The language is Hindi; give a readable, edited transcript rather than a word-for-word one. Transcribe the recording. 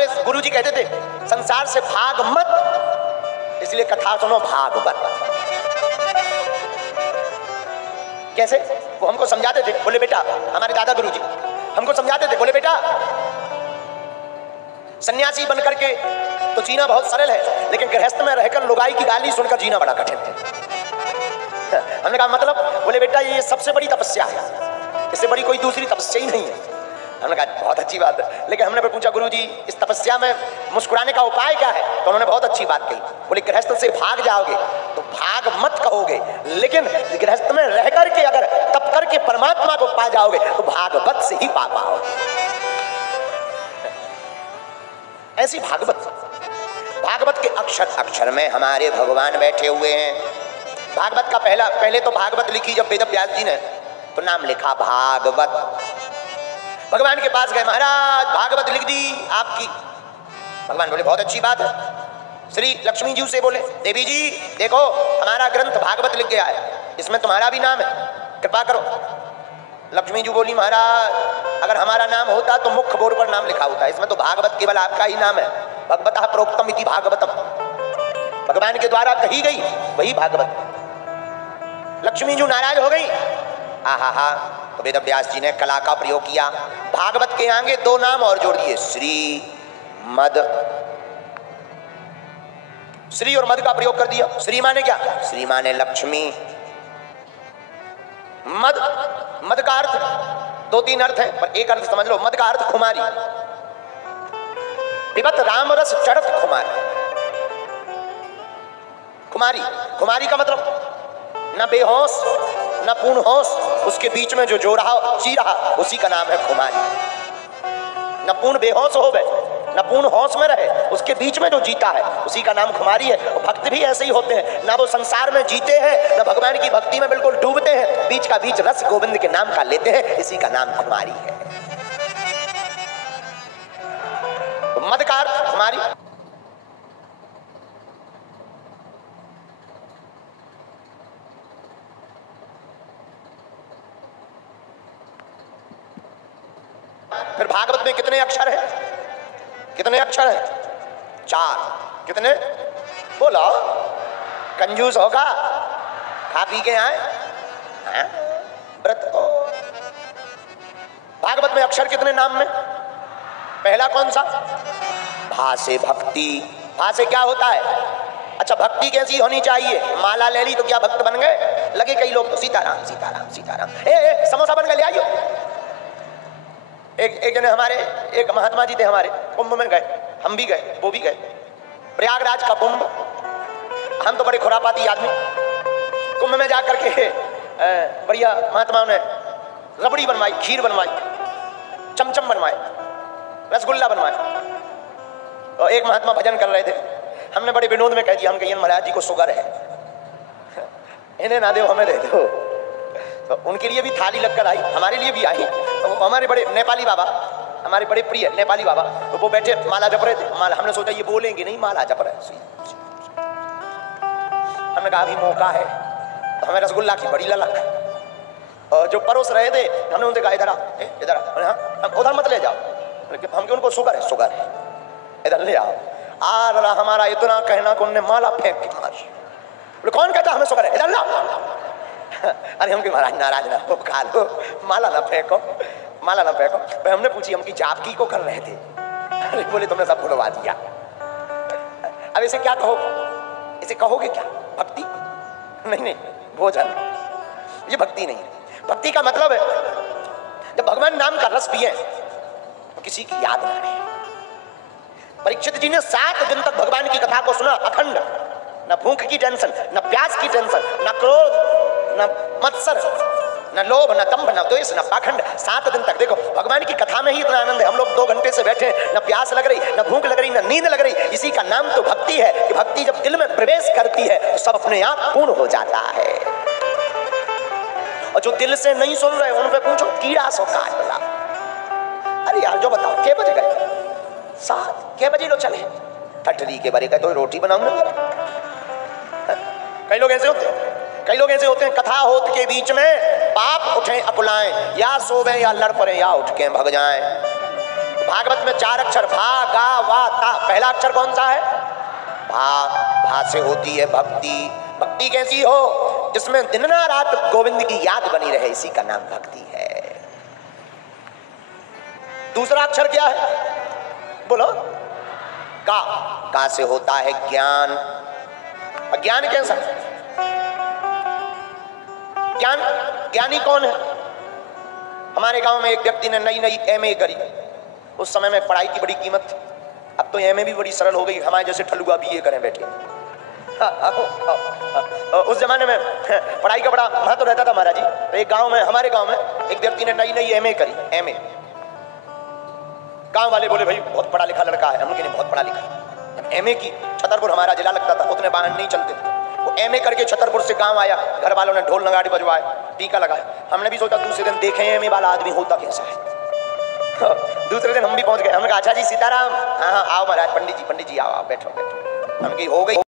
हमारे गुरुजी कहते थे संसार से भाग मत, इसलिए कथा सुनो भागवत। कैसे? वो हमको समझाते थे, बोले बेटा, हमारे दादा गुरुजी हमको समझाते थे, बोले बेटा सन्यासी बन करके तो जीना बहुत सरल है, लेकिन गृहस्थ में रहकर लुगाई की गाली सुनकर जीना बड़ा कठिन है। हमने कहा मतलब? बोले बेटा ये सबसे बड़ी तपस्या है, इससे बड़ी कोई दूसरी तपस्या ही नहीं है। हमने कहा बहुत अच्छी बात है, लेकिन हमने पूछा गुरुजी इस तपस्या में मुस्कुराने का उपाय क्या है? तो उन्होंने बहुत अच्छी बात कही, बोले गृहस्थ से भाग जाओगे तो भाग मत कहोगे, लेकिन गृहस्थ में रह करके अगर तप करके परमात्मा को पा जाओगे तो भागवत से ही पा पाओगे। ऐसी भागवत के अक्षर अक्षर में हमारे भगवान बैठे हुए हैं। भागवत का पहले तो भागवत लिखी जब वेद व्यास जी ने, तो नाम लिखा भागवत। भगवान के पास गए, महाराज भागवत लिख दी आपकी। भगवान बोले बहुत अच्छी बात है। श्री लक्ष्मी जी से बोले देवी जी देखो हमारा ग्रंथ भागवत लिख गया है, इसमें तुम्हारा भी नाम है, कृपा करो। लक्ष्मी जी बोली महाराज अगर हमारा नाम होता तो मुख्य बोर्ड पर नाम लिखा होता, इसमें तो भागवत केवल आपका ही नाम है। भगवतः प्रोक्तम इति भागवतम, भगवान के द्वारा कही गई वही भागवत। लक्ष्मी जी नाराज हो गई। आहा, तो वेद व्यास जी ने कला का प्रयोग किया, भागवत के आगे दो नाम और जोड़ दिए, श्री मद। श्री और मद का प्रयोग कर दिया। श्री माने क्या? श्री माने लक्ष्मी। मद का अर्थ दो तीन अर्थ है, पर एक अर्थ समझ लो, मद का अर्थ खुमारी। पिबत राम रस चढ़त खुमारी। खुमारी का मतलब न बेहोश न पूर्ण होश, उसके बीच में जो जी रहा उसी का नाम है खुमारी। न पूर्ण बेहोश हो गए न पूर्ण होश में रहे, उसके बीच में जो जीता है उसी का नाम खुमारी है। और भक्त भी ऐसे ही होते हैं, ना वो संसार में जीते हैं ना भगवान की भक्ति में बिल्कुल डूबते हैं, बीच का बीच रस गोविंद के नाम का लेते हैं, इसी का नाम खुमारी है। तो मद का अर्थ खुमारी। फिर भागवत में कितने अक्षर हैं? कितने अक्षर हैं? 4। कितने? बोलो, कंजूस होगा, खा पी के आए व्रत। भागवत में अक्षर कितने नाम में? पहला कौन सा? भा से भक्ति। भा से क्या होता है? अच्छा भक्ति कैसी होनी चाहिए? माला ले ली तो क्या भक्त बन गए? लगे कई लोग तो सीताराम सीताराम सीताराम। समोसा बन गए, ले आइयो। एक जने हमारे एक महात्मा जी थे, हमारे कुंभ में गए, हम भी गए, वो भी गए, प्रयागराज का कुंभ। हम तो बड़े खुरापाती आदमी, कुंभ में जाकर के बढ़िया महात्माओं ने रबड़ी बनवाई, खीर बनवाई, चमचम बनवाए, रसगुल्ला बनवाए। और एक महात्मा भजन कर रहे थे, हमने बड़े विनोद में कह दिया, हम कहिए महाराज जी को शुगर है, इन्हें ना दो हमें दे दो। तो उनके लिए भी थाली लगकर आई, हमारे लिए भी आई। तो हमारे बड़े नेपाली बाबा, हमारे बड़े प्रिय नेपाली बाबा, तो वो बैठे माला जप रहे थे। माला, हमने सोचा ये बोलेंगे नहीं, माला जप रहे। हमने कहा अभी मौका है, तो हमें रसगुल्ला की बड़ी ललक। और जो परोस रहे थे हमने उनसे कहा इधर आ, इधर आ, उधर मत ले जाओ, हम क्यों? उनको शुगर है, इधर ले आओ। आ हमारा इतना कहना कि उन्होंने माला फेंक के मारी। बोले कौन कहता हमें शुगर है, इधर ला। अरे हम कि महाराज नाराज ना हो, खा लो, माला ना फेंको, माला ना फेंको। भाई हमने पूछी हम की जापकी को कर रहे थे। अरे बोले तुमने सब भुलवा दिया। अब इसे क्या कहो? इसे कहोगे क्या? भक्ति? नहीं, भोजन, ये भक्ति नहीं है। भक्ति का मतलब है जब भगवान नाम का रस पिए तो किसी की याद ना रहे। परीक्षित जी ने 7 दिन तक भगवान की कथा को सुना अखंड, न भूख की टेंशन, न प्यास की टेंशन, न क्रोध, न मत्सर, न लोभ, न दंभ, न द्वेष, न पाखंड। 7 दिन तक देखो भगवान की कथा में ही इतना आनंद है। हम लोग 2 घंटे से बैठे, न प्यास लग रही, न भूख लग रही, न नींद लग रही। इसी का नाम तो भक्ति है कि भक्ति जब दिल में प्रवेश करती है तो सब अपने आप पूर्ण हो जाता है। और जो दिल से नहीं सुन रहे उन पे पूछो कीड़ा सो काट बोला। अरे यार जो बताओ के बजे गए? 7 के बजे लो चले ठठरी के बारे का तो रोटी बनाऊंगा। कई लोग ऐसे होते हैं, कथा होत के बीच में पाप उठे अकुलाएं, या सोवे या लड़ पड़े या उठ के भग जाएं। भागवत में 4 अक्षर भा गा वा ता, पहला अक्षर कौन सा है? भा। भा से होती है भक्ति। भक्ति कैसी हो? जिसमें दिन ना रात गोविंद की याद बनी रहे, इसी का नाम भक्ति है। दूसरा अक्षर क्या है? बोलो। का। का से होता है ज्ञान। ज्ञान कैसा? ज्ञान, ज्ञानी कौन है? हमारे गांव में एक व्यक्ति ने नई नई एमए करी। उस समय में पढ़ाई की बड़ी कीमत थी। अब तो एमए भी बड़ी सरल हो गई, हमारे जैसे ठल्लुआ बीए करें बैठे। उस जमाने में पढ़ाई का बड़ा महत्व रहता था महाराज जी। तो एक गांव में, हमारे गांव में एक व्यक्ति ने नई नई एमए करी। एमए, गांव वाले बोले भाई बहुत पढ़ा लिखा लड़का है। हम लोग बहुत पढ़ा लिखा। एमए की, छतरपुर हमारा जिला लगता था, उतने वाहन नहीं चलते थे। वो एमए करके छतरपुर से गांव आया, घर वालों ने ढोल नगाड़े बजवाए, टीका लगाया। हमने भी सोचा दूसरे दिन देखें एमए वाला आदमी होता कैसा है। दूसरे दिन हम भी पहुंच गए। हमने कहा अच्छा जी सीताराम। हाँ हाँ आओ महाराज। पंडित जी आओ, आओ बैठो बैठो। हम की हो गई।